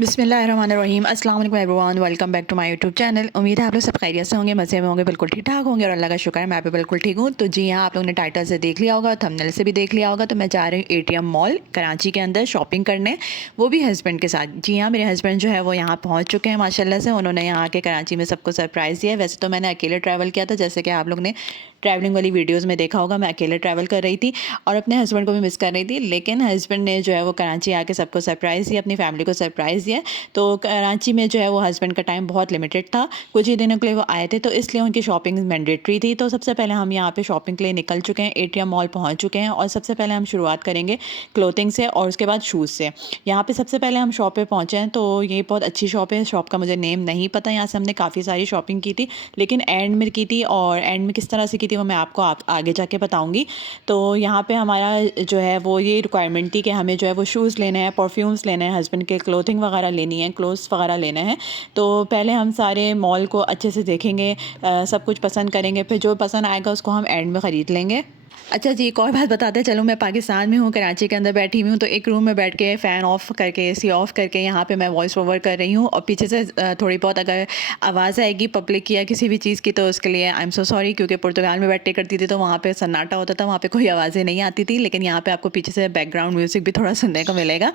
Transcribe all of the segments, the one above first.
बिस्मिल्लाहिर्रहमानिर्रहीम अस्सलाम वालेकुम everyone, welcome back to my YouTube channel. उम्मीद है आप लोग सब खैरियत से होंगे, मज़े में होंगे, बिल्कुल ठीक ठाक होंगे और अल्लाह का शुक्र है मैं भी बिल्कुल ठीक हूँ। तो जी हाँ, आप लोगों ने टाइटल से देख लिया होगा, थंबनेल से भी देख लिया होगा। तो मैं जा रही हूँ एटीएम मॉल कराची के अंदर शॉपिंग करने, वो भी हस्बैंड के साथ। जी हाँ, मेरे हस्बैंड जो है वो यहाँ पहुँच चुके हैं माशाल्लाह से। उन्होंने यहाँ के कराची में सबको सरप्राइज़ दिया है। वैसे तो मैंने अकेले ट्रैवल किया था, जैसे कि आप लोग ने ट्रैवलिंग वाली वीडियोज़ में देखा होगा। मैं अकेले ट्रैवल कर रही थी और अपने हस्बैंड को भी मिस कर रही थी, लेकिन हस्बैंड ने जो है वो कराची आके सबको सरप्राइज़ दिया, अपनी फैमिली को सरप्राइज़ दिया। तो कराची में जो है वो हस्बैंड का टाइम बहुत लिमिटेड था, कुछ ही दिनों के लिए वो आए थे, तो इसलिए उनकी शॉपिंग मैंडेटरी थी। तो सबसे पहले हम यहाँ पे शॉपिंग के लिए निकल चुके हैं, एटीएम मॉल पहुँच चुके हैं और सबसे पहले हम शुरुआत करेंगे क्लोथिंग से और उसके बाद शूज़ से। यहाँ पे सबसे पहले हम शॉप पे पहुँचे हैं, तो ये बहुत अच्छी शॉप है। शॉप का मुझे नेम नहीं पता, यहाँ से हमने काफ़ी सारी शॉपिंग की थी, लेकिन एंड में की थी और एंड में किस तरह से की थी वो मैं आपको आगे जाके बताऊँगी। तो यहाँ पे हमारा जो है वो ये रिक्वायरमेंट थी कि हमें जो है वो शूज़ लेने हैं, परफ्यूम्स लेने हैं, हस्बैंड के क्लोथिंग वगैरह लेनी है, क्लोथ्स वगैरह लेने हैं। तो पहले हम सारे मॉल को अच्छे से देखेंगे, सब कुछ पसंद करेंगे, फिर जो पसंद आएगा उसको हम एंड में ख़रीद लेंगे। अच्छा जी, एक और बात बताते चलूँ, मैं पाकिस्तान में हूँ, कराची के अंदर बैठी हुई हूँ, तो एक रूम में बैठ के फ़ैन ऑफ़ करके, एसी ऑफ़ करके यहाँ पे मैं वॉइस ओवर कर रही हूँ और पीछे से थोड़ी बहुत अगर आवाज़ आएगी पब्लिक की या किसी भी चीज़ की, तो उसके लिए आई एम सो सॉरी। क्योंकि पुर्तगाल में बैठे करती थी तो वहाँ पे सन्नाटा होता था, वहाँ पे कोई आवाज़ें नहीं आती थी, लेकिन यहाँ पे आपको पीछे से बैकग्राउंड म्यूज़िक भी थोड़ा सुनने को मिलेगा।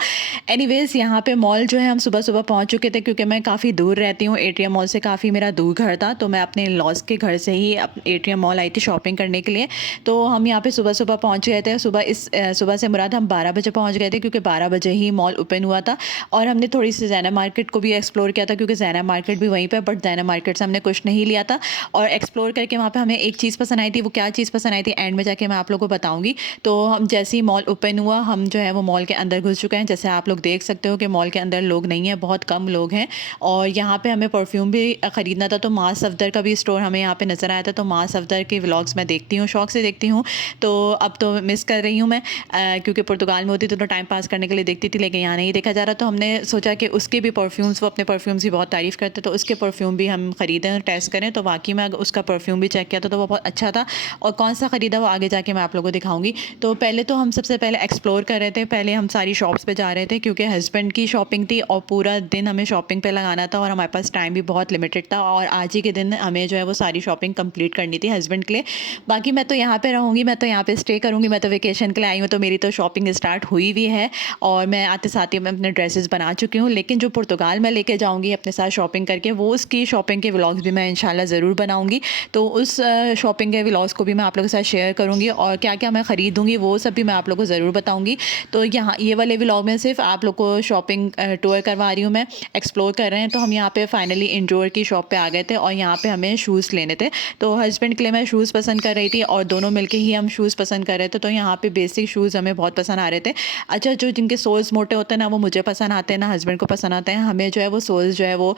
एनीवेज़, यहाँ पे मॉल जो है हम सुबह-सुबह पहुँच चुके थे, क्योंकि मैं काफ़ी दूर रहती हूँ, एटीएम मॉल से काफ़ी मेरा दूर घर था, तो मैं अपने इन-लॉज़ के घर से ही एटीएम मॉल आई थी शॉपिंग करने के लिए। तो हम यहाँ पे सुबह-सुबह पहुँच गए थे। सुबह से मुराद हम 12 बजे पहुँच गए थे, क्योंकि 12 बजे ही मॉल ओपन हुआ था। और हमने थोड़ी-सी ज़ैनब मार्केट को भी एक्सप्लोर किया था, क्योंकि ज़ैनब मार्केट भी वहीं पे, बट ज़ैनब मार्केट से हमने कुछ नहीं लिया था। और एक्सप्लोर करके वहाँ पे हमें एक चीज़ पसंद आई थी, वो क्या चीज़ पसंद आई थी एंड में जाके मैं आप लोगों को बताऊँगी। तो हम जैसे ही मॉल ओपन हुआ, हम जो है वो मॉल के अंदर घुस चुके हैं। जैसे आप लोग देख सकते हो कि मॉल के अंदर लोग नहीं हैं, बहुत कम लोग हैं। और यहाँ पे हमें परफ्यूम भी ख़रीदना था, तो माँ सफ़दर का भी स्टोर हमें यहाँ पे नज़र आया था। तो माँ सफ़दर के व्लॉग्स मैं देखती हूँ, शौक से देखती हूँ। तो अब तो मिस कर रही हूँ मैं, क्योंकि पुर्तगाल में होती तो टाइम पास करने के लिए देखती थी, लेकिन यहाँ नहीं देखा जा रहा। तो हमने सोचा कि उसके भी परफ्यूम्स, वो अपने परफ्यूम्स की बहुत तारीफ़ करते, तो उसके परफ्यूम भी हम ख़रीदें और टेस्ट करें। तो वाकई में उसका परफ्यूम भी चेक किया था, तो वो बहुत अच्छा था। और कौन सा ख़रीदा वो आगे जाके मैं आप लोगों को दिखाऊंगी। तो पहले तो हम सबसे पहले एक्सप्लोर कर रहे थे, पहले हम सारी शॉप्स पे जा रहे थे, क्योंकि हस्बैंड की शॉपिंग थी और पूरा दिन हमें शॉपिंग पे लगाना था और हमारे पास टाइम भी बहुत लिमिटेड था। और आज ही के दिन हमें जो है वो सारी शॉपिंग कंप्लीट करनी थी हस्बैंड के लिए। बाकी मैं तो यहाँ पे रहूँगी, मैं तो यहाँ पे स्टे करूँगी, मैं तो वेकेशन के लिए आई हूँ, तो मेरी तो शॉपिंग स्टार्ट हुई भी है और मैं आते साथ ही मैं अपने ड्रेसेस बना चुकी हूँ। लेकिन जो पुर्तगाल में लेके जाऊँगी अपने साथ शॉपिंग करके, वो उसकी शॉपिंग के व्लॉग्स भी मैं इंशाल्लाह ज़रूर बनाऊँगी। तो उस शॉपिंग के व्लॉग्स को भी मैं आप लोगों के साथ शेयर करूँगी और क्या क्या मैं ख़रीदूँगी वो सब भी मैं आप लोगों को ज़रूर बताऊँगी। तो यहाँ ये वाले व्लॉग में सिर्फ आप लोग को शॉपिंग टूर करवा रही हूँ मैं, एक्सप्लोर कर रहे हैं। तो हम यहाँ पे फाइनली इंडोर की शॉप पे आ गए थे और यहाँ पे हमें शूज़ लेने थे। तो हस्बैंड के लिए मैं शूज़ पसंद कर रही थी और दोनों मिलके ही हम शूज़ पसंद कर रहे थे। तो यहाँ पे बेसिक शूज़ हमें बहुत पसंद आ रहे थे। अच्छा, जो जिनके सोल्स मोटे होते हैं ना, वो मुझे पसंद आते हैं ना हस्बैंड को पसंद आते हैं। हमें जो है वो सोल्स जो है वो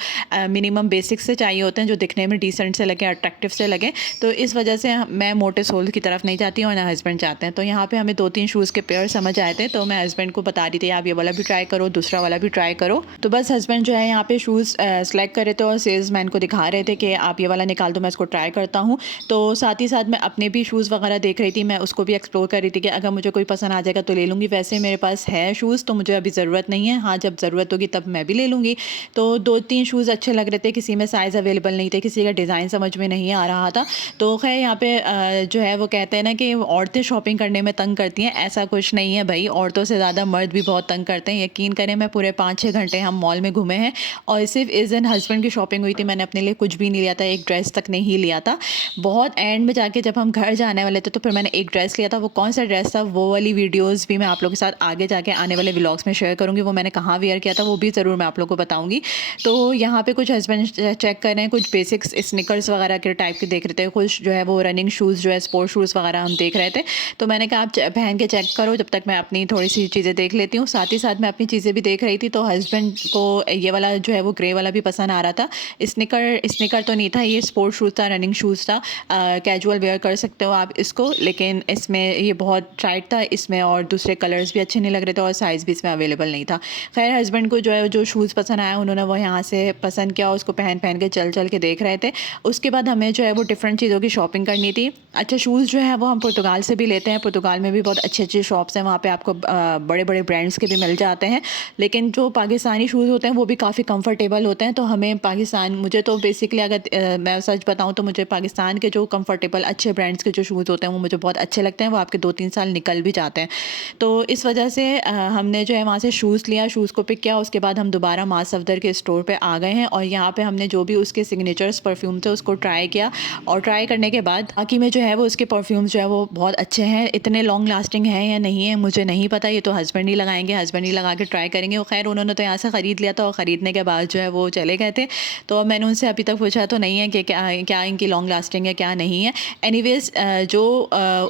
मिनिमम बेसिक से चाहिए होते हैं, जो दिखने में डिसेंट से लगे, अट्रैक्टिव से लगे। तो इस वजह से मैं मोटे सोल की तरफ नहीं जाती हूँ और ना हस्बैंड चाहते हैं। तो यहाँ पे हमें 2-3 शूज़ के पेयर समझ आए थे, तो मैं हस्बैंड को बता रही थी आप ये वाला भी ट्राई करो, दूसरा वाला भी ट्राई करो। तो बस हस्बैंड जो है यहाँ पे शूज़ सेलेक्ट कर रहे थे और सेल्समैन को दिखा रहे थे कि आप ये वाला निकाल दो, मैं इसको ट्राई करता हूँ। तो साथ ही साथ मैं अपने भी शूज़ वगैरह देख रही थी, मैं उसको भी एक्सप्लोर कर रही थी कि अगर मुझे कोई पसंद आ जाएगा तो ले लूँगी। वैसे मेरे पास है शूज़, तो मुझे अभी ज़रूरत नहीं है, हाँ जब ज़रूरत होगी तब मैं भी ले लूँगी। तो 2-3 शूज़ अच्छे लग रहे थे, किसी में साइज़ अवेलेबल नहीं थे, किसी का डिज़ाइन समझ में नहीं आ रहा था। तो ख़ैर यहाँ पे जो है वो कहते हैं ना कि औरतें शॉपिंग करने में तंग करती हैं, ऐसा कुछ नहीं है भाई, औरतों से ज़्यादा मर्द भी बहुत तंग करते हैं। यकीन करें, मैं पूरे 5-6 घंटे हम मॉल में घूमे हैं और सिर्फ इस दिन हस्बैंड की शॉपिंग हुई थी, मैंने अपने लिए कुछ भी नहीं लिया था, एक ड्रेस तक नहीं लिया था। बहुत एंड में जाके जब हम घर जाने वाले थे तो फिर मैंने एक ड्रेस लिया था। वो कौन सा ड्रेस था, वो वाली वीडियोज़ भी मैं आप लोगों के साथ आगे जाके आने वाले व्लॉग्स में शेयर करूँगी। वो मैंने कहाँ वियर किया था वो भी ज़रूर मैं आप लोगों को बताऊँगी। तो यहाँ पे कुछ हस्बैंड चेक कर रहे हैं, कुछ बेसिक्स स्निकर्स वगैरह के टाइप के देख रहे थे, कुछ जो है वो रनिंग शूज़ जो है स्पोर्ट्स शूज़ वगैरह हम देख रहे थे। तो मैंने कहा आप पहन के चेक करो, जब तक मैं अपनी थोड़ी सी चीज़ें देख लेती हूँ। साथ ही साथ मैं अपनी चीज़ें भी देख रही थी। तो हस्बैंड को ये वाला जो है वो ग्रे वाला भी पसंद आ रहा था। स्निकर स्निकर तो नहीं था, ये स्पोर्ट्स शूज़ था, रनिंग शूज़ था, कैजुअल वेयर कर सकते हो आप इसको। लेकिन इसमें ये बहुत टाइट था इसमें, और दूसरे कलर्स भी अच्छे नहीं लग रहे थे और साइज़ भी इसमें अवेलेबल नहीं था। खैर हस्बैंड को जो है जो शूज़ पसंद आया उन्होंने वो यहाँ से पसंद किया, उसको पहन पहन के चल चल के देख रहे थे। उसके बाद हमें जो है वो डिफरेंट चीज़ों की शॉपिंग करनी थी। अच्छा शूज़ जो है वो हम पुर्तगाल से भी लेते हैं, पुर्तगाल में भी बहुत अच्छी अच्छी शॉप्स हैं, वहाँ पे आपको बड़े बड़े ब्रांड्स के भी मिल जाते हैं। लेकिन जो पाकिस्तानी शूज़ होते हैं वो भी काफ़ी कंफर्टेबल होते हैं। तो हमें पाकिस्तान, मुझे तो बेसिकली अगर मैं सच बताऊँ तो मुझे पाकिस्तान के जो कंफर्टेबल अच्छे ब्रांड्स के जो शूज़ होते हैं वो मुझे बहुत अच्छे लगते हैं, वो आपके 2-3 साल निकल भी जाते हैं। तो इस वजह से हमने जो है वहाँ से शूज़ लिया, शूज़ को पिक किया। उसके बाद हम दोबारा माँ सफदर के स्टोर पे आ गए हैं और यहाँ पे हमने जो भी उसके सिग्नेचर्स परफ्यूम थे उसको ट्राई किया, और ट्राई करने के बाद बाकी में जो है वो उसके परफ्यूम्स जो है वो बहुत अच्छे हैं। इतने लॉन्ग लास्टिंग हैं या नहीं है मुझे नहीं पता, ये तो हस्बैंड ही लगाएंगे, हस्बैंड ही लगा के ट्राई करेंगे। वो खैर उन्होंने तो यहाँ से ख़रीद लिया था और ख़रीदने के बाद जो है वो चले गए थे। तो मैंने उनसे अभी तक पूछा तो नहीं है कि क्या क्या इनकी लॉन्ग लास्टिंग है क्या नहीं है। एनीवेज़ जो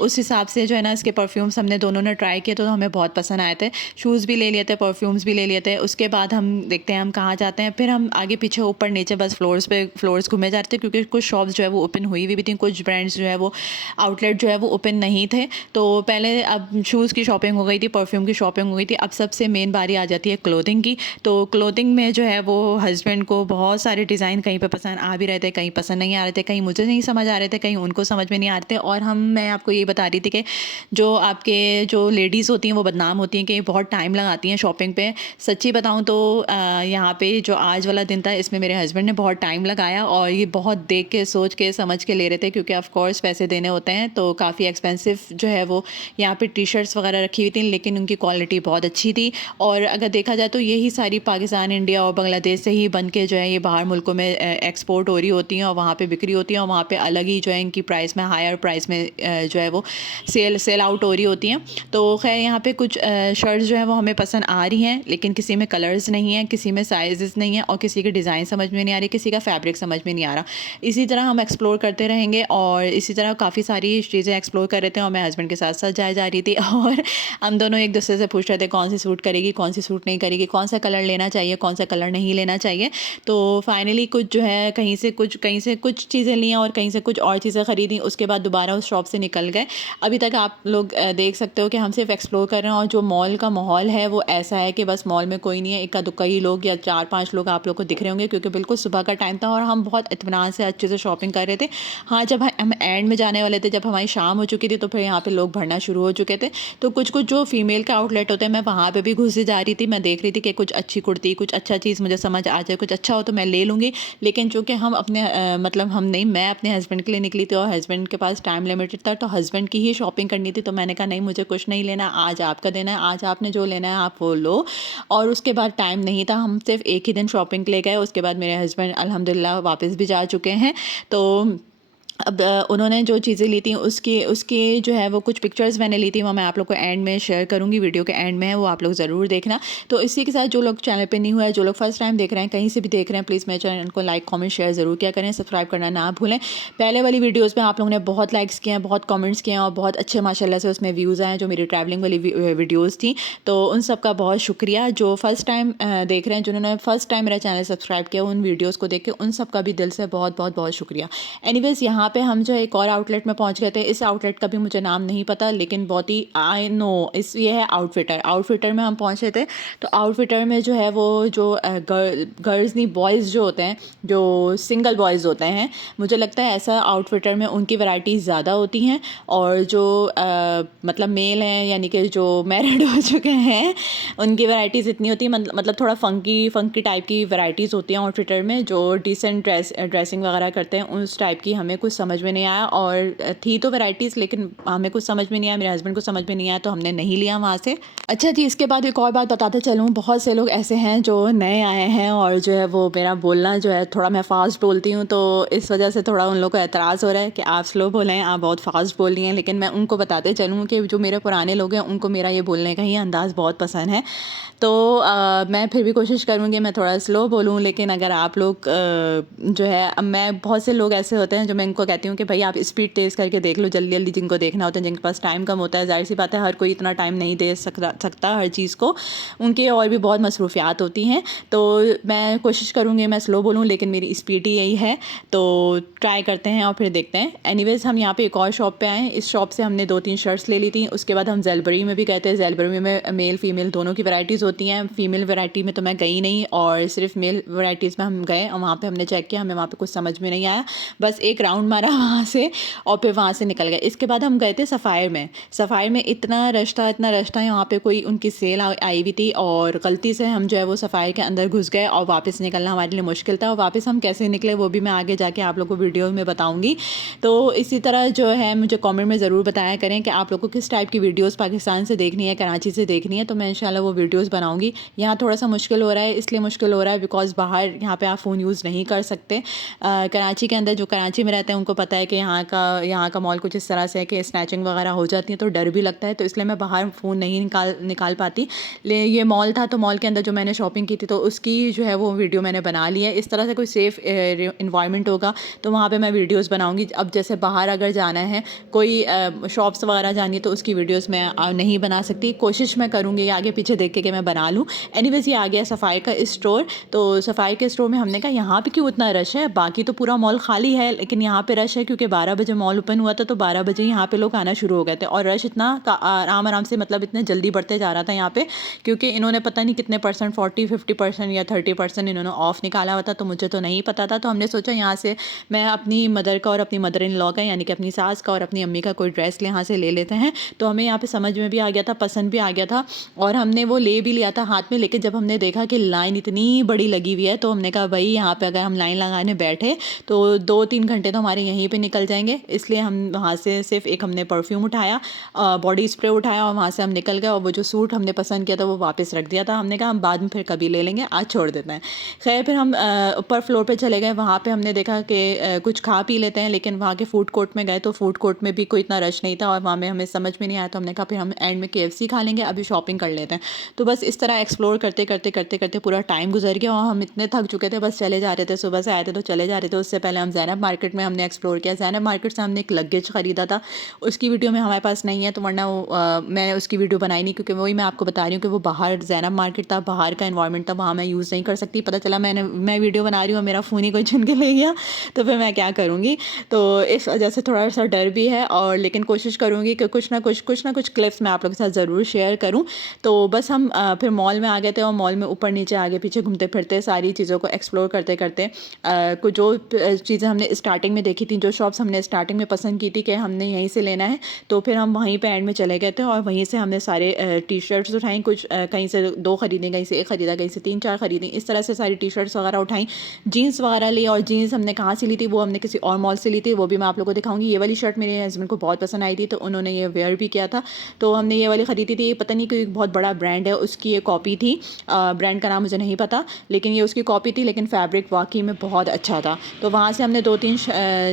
उस हिसाब से जो है ना इसके परफ्यूम्स हमने दोनों ने ट्राई किए तो हमें बहुत पसंद आए थे। शूज़ भी ले लिए थे, परफ्यूम्स भी ले लिए थे। उसके बाद हम देखते हैं हम कहाँ जाते हैं, फिर हम आगे पीछे ऊपर नीचे बस फ्लोर्स घूमे जा रहे थे, क्योंकि कुछ शॉप्स जो है वो ओपन हुई हुई भी थी, कुछ ब्रांड्स जो है वो आउटलेट जो है वो ओपन नहीं थे। तो पहले अब शूज़ की शॉपिंग हो गई थी, परफ्यूम की शॉपिंग हो गई थी, अब सबसे मेन बारी आ जाती है क्लोथिंग की। तो क्लोथिंग में जो है वो हस्बैंड को बहुत सारे डिज़ाइन कहीं पे पसंद आ भी रहे थे, कहीं पसंद नहीं आ रहे थे, कहीं मुझे नहीं समझ आ रहे थे, कहीं उनको समझ में नहीं आ रहे थे। और मैं आपको ये बता रही थी कि जो आपके जो लेडीज़ होती हैं वो बदनाम होती हैं कि बहुत टाइम लगाती हैं शॉपिंग पे। सच्ची बताऊँ तो यहाँ पे जो आज वाला दिन था इसमें मेरे हस्बैंड ने बहुत टाइम लगाया, और ये बहुत देख के सोच के समझ के ले रहे थे, क्योंकि ऑफ कोर्स पैसे देने होते हैं। तो काफ़ी एक्सपेंसिव जो है वो यहाँ पे टी शर्ट्स वगैरह रखी हुई थी, लेकिन उनकी क्वालिटी बहुत अच्छी थी। और अगर देखा जाए तो यही सारी पाकिस्तान, इंडिया और बांग्लादेश से ही बन के जो है ये बाहर मुल्कों में एक्सपोर्ट हो रही होती हैं और वहाँ पे बिक्री होती है, और वहाँ पे अलग ही जो है इनकी प्राइस में, हायर प्राइस में जो है वो सेल आउट हो रही होती हैं। तो खैर यहाँ पे कुछ शर्ट्स जो है वो हमें पसंद आ रही हैं, लेकिन किसी में कलर्स नहीं हैं, किसी में साइजेस नहीं हैं, और किसी की डिज़ाइन समझ में नहीं आ रही, किसी का फैब्रिक समझ में नहीं आ रहा। इसी तरह हम एक्सप्लोर करते रहेंगे, और इसी तरह काफ़ी सारी चीज़ें एक्सप्लोर कर रहे थे, और मैं हस्बैंड के साथ साथ जाए जा रही थी। और हम दोनों एक दूसरे से पूछ रहे थे कौन सी सूट करेगी, कौन सी सूट नहीं करेगी, कौन सा कलर लेना चाहिए, कौन सा कलर नहीं लेना चाहिए। तो फाइनली कुछ जो है कहीं से कुछ चीज़ें ली और कहीं से कुछ और चीज़ें ख़रीदी। उसके बाद दोबारा उस शॉप से निकल गए। अभी तक आप लोग देख सकते हो कि हम सिर्फ एक्सप्लोर कर रहे हैं, और जो मॉल का माहौल है वो ऐसा है कि बस मॉल में कोई नहीं है, इक्का दुक्का ही लोग या 4-5 लोग आप लोग को दिख रहे होंगे, क्योंकि बिल्कुल सुबह का टाइम था और हम बहुत इत्मीनान से अच्छे से शॉपिंग कर रहे थे। हाँ, जब हम एंड में जाने वाले थे, जब हमारी शाम हो चुकी थी, तो फिर यहाँ पे लोग भरना शुरू हो चुके थे। तो कुछ कुछ जो फीमेल का आउटलेट होते हैं मैं वहाँ पे भी घुसी जा रही थी। मैं देख रही थी कि कुछ अच्छी कुर्ती, कुछ अच्छा चीज़ मुझे समझ आ जाए, कुछ अच्छा हो तो मैं ले लूँगी। लेकिन चूँकि हम अपने मतलब हम नहीं, मैं अपने हस्बैंड के लिए निकली थी और हस्बैंड के पास टाइम लिमिटेड था, तो हस्बैंड की ही शॉपिंग करनी थी। तो मैंने कहा नहीं, मुझे कुछ नहीं लेना, आज आपका दिन है, आज आपने जो लेना है आप वो लो। और उसके बाद टाइम नहीं था, हम सिर्फ एक ही दिन शॉपिंग के लिए गए। उसके बाद मेरे हस्बैंड अल्हम्दुलिल्लाह वापस भी जा चुके हैं। तो अब उन्होंने जो चीज़ें ली थी उसकी जो है वो कुछ पिक्चर्स मैंने ली थी, वो मैं आप लोग को एंड में शेयर करूँगी, वीडियो के एंड में है, वो आप लोग ज़रूर देखना। तो इसी के साथ जो लोग चैनल पे नहीं हुआ है, जो लोग फर्स्ट टाइम देख रहे हैं, कहीं से भी देख रहे हैं, प्लीज़ मेरे चैनल को लाइक कमेंट शेयर ज़रूर किया करें, सब्सक्राइब करना ना भूलें। पहले वाली वीडियोज़ में आप लोगों ने बहुत लाइक्स किए हैं, बहुत कमेंट्स किए हैं, और बहुत अच्छे माशाल्लाह से उसमें व्यूज़ आए हैं, जो मेरी ट्रैवलिंग वाली वीडियोज़ थी। तो उन सब का बहुत शुक्रिया। जो फर्स्ट टाइम देख रहे हैं, जिन्होंने फर्स्ट टाइम मेरा चैनल सब्सक्राइब किया, उन वीडियोज़ को देख के उन सब का भी दिल से बहुत बहुत बहुत शुक्रिया। एनीवेज़ यहाँ पे हम जो है एक और आउटलेट में पहुंच गए थे। इस आउटलेट का भी मुझे नाम नहीं पता, लेकिन बहुत ही आई नो ये है आउटफिटर में हम पहुंचे थे। तो आउटफिटर में जो है वो जो गर्ल्स नहीं, बॉयज़ जो होते हैं, जो सिंगल बॉयज़ होते हैं, मुझे लगता है ऐसा आउटफिटर में उनकी वैरायटीज़ ज़्यादा होती हैं। और जो मतलब मेल हैं, यानी कि जो मैरिड हो चुके हैं, उनकी वैरायटीज़ इतनी होती है, मतलब थोड़ा फंकी टाइप की वैरायटीज़ होती हैं आउटफिटर में। जो डिसेंट ड्रेसिंग वगैरह करते हैं उस टाइप की हमें कुछ समझ में नहीं आया, और थी तो वैरायटीज़, लेकिन हमें कुछ समझ में नहीं आया, मेरे हस्बैंड को समझ में नहीं आया, तो हमने नहीं लिया वहाँ से। अच्छा जी, इसके बाद एक और बात बताते चलूँ, बहुत से लोग ऐसे हैं जो नए आए हैं, और जो है वो मेरा बोलना जो है थोड़ा मैं फ़ास्ट बोलती हूँ, तो इस वजह से थोड़ा उन लोगों को एतराज़ हो रहा है कि आप स्लो बोलें, आप बहुत फ़ास्ट बोल रही हैं। लेकिन मैं उनको बताते चलूँ कि जो मेरे पुराने लोग हैं उनको मेरा ये बोलने का ही अंदाज़ बहुत पसंद है। तो मैं फिर भी कोशिश करूँगी मैं थोड़ा स्लो बोलूँ, लेकिन अगर आप लोग जो है, अब मैं बहुत से लोग ऐसे होते हैं जो मैं इनको कहती हूँ कि भाई आप स्पीड तेज़ करके देख लो, जल्दी जल्दी जिनको देखना होता है, जिनके पास टाइम कम होता है, जाहिर सी बात है हर कोई इतना टाइम नहीं दे सकता हर चीज़ को, उनकी और भी बहुत मसरूफियात होती हैं। तो मैं कोशिश करूँगी मैं स्लो बोलूँ, लेकिन मेरी स्पीड ही यही है, तो ट्राई करते हैं और फिर देखते हैं। एनीवेज़ हम यहाँ पे एक और शॉप पे आए। इस शॉप से हमने 2-3 शर्ट्स ले ली थी। उसके बाद हम ज़ेलबरी में भी गए थे। ज़ेलबरी में मेल फीमेल दोनों की वैराइटीज़ होती हैं। फीमेल वैराइटी में तो मैं गई नहीं, और सिर्फ मेल वैराइटीज़ में हम गए और वहाँ पे हमने चेक किया, हमें वहाँ पे कुछ समझ में नहीं आया, बस एक राउंड मारा वहाँ से और फिर वहाँ से निकल गए। इसके बाद हम गए थे सफ़ायर में। सफ़ायर में इतना रश था, यहाँ पे कोई उनकी सेल आई हुई थी, और गलती से हम जो है वो सफ़ायर के अंदर घुस गए और वापस निकलना हमारे लिए मुश्किल था। और वापस हम कैसे निकले वो भी मैं आगे जाके आप लोगों को वीडियो में बताऊँगी। तो इसी तरह जो है मुझे कमेंट में ज़रूर बताया करें कि आप लोगों को किस टाइप की वीडियोस पाकिस्तान से देखनी है, कराची से देखनी है, तो मैं इंशाल्लाह वो वीडियोस बनाऊंगी। यहाँ थोड़ा सा मुश्किल हो रहा है, इसलिए मुश्किल हो रहा है बिकॉज़ बाहर यहाँ पे आप फ़ोन यूज़ नहीं कर सकते। कराची के अंदर जो कराची में रहते हैं उनको पता है कि यहाँ का मॉल कुछ इस तरह से है कि स्नैचिंग वगैरह हो जाती है, तो डर भी लगता है, तो इसलिए मैं बाहर फ़ोन नहीं निकाल पाती। ये मॉल था, तो मॉल के अंदर जो मैंने शॉपिंग की थी तो उसकी जो है वो वीडियो मैंने बना ली है। इस तरह से कोई सेफ़ इन्वायरमेंट होगा तो वहाँ पे मैं वीडियोस बनाऊंगी। अब जैसे बाहर अगर जाना है, कोई शॉप्स वगैरह जानी है, तो उसकी वीडियोस मैं नहीं बना सकती। कोशिश मैं करूँगी आगे पीछे देख के कि मैं बना लूँ। एनीवेज़ ये आ गया सफ़ाई का स्टोर। तो सफ़ाई के स्टोर में हमने कहा यहाँ पे क्यों उतना रश है, बाकी तो पूरा मॉल खाली है, लेकिन यहाँ पे रश है क्योंकि 12 बजे मॉल ओपन हुआ था, तो 12 बजे यहाँ पे लोग आना शुरू हो गए थे, और रश इतना आराम से मतलब इतने जल्दी बढ़ते जा रहा था यहाँ पे, क्योंकि इन्होंने पता नहीं कितने परसेंट 40-50% या 30% इन्होंने ऑफ निकाला हुआ था, तो मुझे तो नहीं पता था। तो हमने सोचा यहाँ से मैं अपनी मदर का और अपनी मदर इन लॉ का, यानी कि अपनी सास का और अपनी अम्मी का कोई ड्रेस यहाँ से ले लेते हैं। तो हमें यहाँ पे समझ में भी आ गया था, पसंद भी आ गया था, और हमने वो ले भी लिया था हाथ में। लेकिन जब हमने देखा कि लाइन इतनी बड़ी लगी हुई है, तो हमने कहा भाई यहाँ पे अगर हम लाइन लगाने बैठे तो 2-3 घंटे तो हमारे यहीं पे निकल जाएंगे, इसलिए हम वहाँ से सिर्फ एक हमने परफ्यूम उठाया, बॉडी स्प्रे उठाया, और वहाँ से हम निकल गए। और वो जो सूट हमने पसंद किया था वो वापस रख दिया था। हमने कहा हम बाद में फिर कभी ले लेंगे, आज छोड़ देते हैं। खैर फिर हम ऊपर फ्लोर पे चले गए। वहाँ पे हमने देखा कि कुछ खा पी लेते हैं, लेकिन वहाँ के फूड कोर्ट में गए तो फूड कोर्ट में भी कोई इतना रश नहीं था, और वहाँ में हमें समझ में नहीं आया, तो हमने कहा फिर हम एंड में KFC खा लेंगे, अभी शॉपिंग कर लेते हैं। तो बस इस तरह एक्सप्लोर करते करते पूरा टाइम गुजर गया, और हम इतने थक चुके थे, बस चले जा रहे थे, सुबह से आए थे तो चले जा रहे थे। उससे पहले हम ज़ैनब मार्केट में हमने एक्सप्लोर किया। ज़ैनब मार्केट से हमने एक लगेज ख़रीदा था, उसकी वीडियो में हमारे पास नहीं है, तो वरना मैं उसकी वीडियो बनाई नहीं, क्योंकि वही मैं आपको बता रही हूँ कि वो बाहर ज़ैनब मार्केट था, बाहर का इन्वायरमेंट था, वहाँ मैं यूज़ नहीं कर सकती। पता चला मैं वीडियो बना रही हूँ, मेरा फ़ोन ही कोई छीन के ले गया, तो फिर मैं क्या करूँगी। तो इस वजह से थोड़ा सा डर भी है, और लेकिन कोशिश करूँगी कि कुछ ना कुछ क्लिप्स मैं आप लोगों के साथ ज़रूर शेयर करूँ। तो बस हम फिर मॉल में आ गए थे, और मॉल में ऊपर नीचे आगे पीछे घूमते फिरते सारी चीज़ों को एक्सप्लोर करते करते कुछ जो चीज़ें हमने स्टार्टिंग में देखी थी, जो शॉप्स हमने स्टार्टिंग में पसंद की थी कि हमने यहीं से लेना है, तो फिर हम वहीं पे एंड में चले गए थे, और वहीं से हमने सारे टी-शर्ट्स उठाई। कुछ कहीं से 2 खरीदी, कहीं से 1 खरीदा, कहीं से 3-4 खरीदी, इस तरह से सारी टी-शर्ट्स वगैरह उठाई। जीन्स वगैरह ली, और जीन्स हमने कहाँ से ली थी, वो हमने किसी और मॉल से ली थी, वो भी मैं आप लोगों को दिखाऊंगी। ये वाली शर्ट मेरे हस्बैंड को बहुत पसंद आई थी, तो उन्होंने ये वेयर भी किया था, तो हमने ये वाली ख़रीदी थी। पता नहीं कोई बहुत बड़ा ब्रांड है, उसकी ये कॉपी थी, ब्रांड का नाम मुझे नहीं पता, लेकिन ये उसकी कॉपी थी, लेकिन फैब्रिक वाकई में बहुत अच्छा था। तो वहाँ से हमने 2-3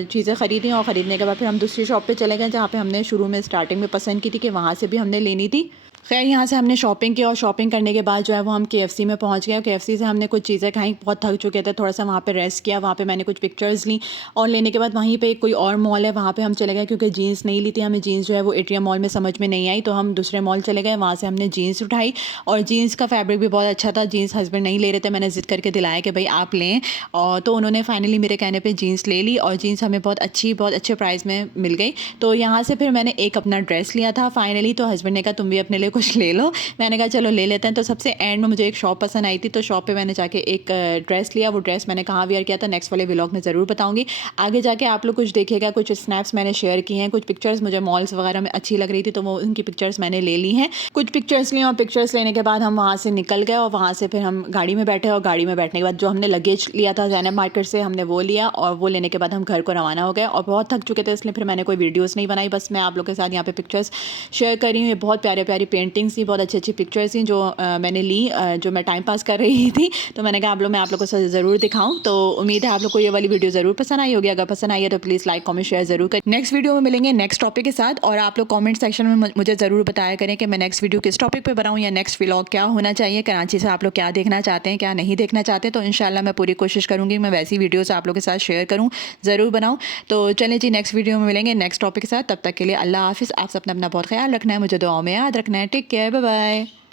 चीज़ें ख़रीदी, और ख़रीदने के बाद फिर हम दूसरी शॉप पे चले गए, जहाँ पे हमने शुरू में स्टार्टिंग में पसंद की थी कि वहाँ से भी हमने लेनी थी। खैर यहाँ से हमने शॉपिंग की, और शॉपिंग करने के बाद जो है वो हम KFC में पहुँच गए, और KFC से हमने कुछ चीज़ें खाई, बहुत थक चुके थे, थोड़ा सा वहाँ पे रेस्ट किया, वहाँ पे मैंने कुछ पिक्चर्स ली, और लेने के बाद वहीं पे कोई और मॉल है, वहाँ पे हम चले गए, क्योंकि जीन्स नहीं ली थी हमें। जीन्स जो है वो एटीएम मॉल में समझ में नहीं आई, तो हम दूसरे मॉल चले गए, वहाँ से हमने जीन्स उठाई, और जीन्स का फैब्रिक भी बहुत अच्छा था। जीन्स हस्बैंड नहीं ले रहे थे, मैंने ज़िद करके दिलाया कि भाई आप लें, और तो उन्होंने फाइनली मेरे कहने पर जीन्स ले ली, और जीन्स हमें बहुत अच्छे प्राइस में मिल गई। तो यहाँ से फिर मैंने एक अपना ड्रेस लिया था फाइनली, तो हस्बैंड ने कहा तुम भी अपने लिए कुछ ले लो, मैंने कहा चलो ले लेते हैं। तो सबसे एंड में मुझे एक शॉप पसंद आई थी, तो शॉप पे मैंने जाके एक ड्रेस लिया। वो ड्रेस मैंने कहाँ वेयर किया था नेक्स्ट वाले व्लॉग में ज़रूर बताऊंगी। आगे जाके आप लोग कुछ देखेगा, कुछ स्नैप्स मैंने शेयर किए हैं, कुछ पिक्चर्स मुझे मॉल्स वगैरह में अच्छी लग रही थी, तो वो उनकी पिक्चर्स मैंने ले ली हैं। कुछ पिक्चर्स ली, और पिक्चर्स लेने के बाद हम वहाँ से निकल गए, और वहाँ से फिर हम गाड़ी में बैठे, और गाड़ी में बैठने के बाद जो हमने लगेज लिया था ज़ैनब मार्केट से, हमने वो लिया, और वो लेने के बाद हम घर को रवाना हो गए, और बहुत थक चुके थे, इसलिए फिर मैंने कोई वीडियोज़ नहीं बनाई, बस मैं आप लोग के साथ यहाँ पे पिक्चर्स शेयर कर रही हूँ। ये बहुत प्यारे प्यारी पेंटिंग्स थी, बहुत अच्छी अच्छी पिक्चर्स थी जो मैंने ली, जो मैं टाइम पास कर रही थी। तो मैंने कहा मैं आप लोगों को ज़रूर दिखाऊँ। तो उम्मीद है आप लोग को ये वाली वीडियो ज़रूर पसंद आई होगी। अगर पसंद आई है तो प्लीज़ लाइक कमेंट शेयर ज़रूर करें। नेक्स्ट वीडियो में मिलेंगे नेक्स्ट टॉपिक के साथ, और आप लोग कमेंट सेक्शन में मुझे ज़रूर बताया करें कि मैं नेक्स्ट वीडियो किस टॉपिक पे बनाऊँ या नेक्स्ट व्लॉग क्या होना चाहिए। कराची से आप लोग क्या देखना चाहते हैं, क्या नहीं देखना चाहते। तो इंशाल्लाह मैं पूरी कोशिश करूँगी मैं वैसी वीडियोस आप लोगों के साथ शेयर करूँ, ज़रूर बनाऊँ। तो चलें जी, नेक्स्ट वीडियो में मिलेंगे नेक्स्ट टॉपिक के साथ। तब तक के लिए अल्लाह हाफिज़। आप सब अपना बहुत ख्याल रखना है, मुझे दुआओं में याद रखना है। Take care, bye bye.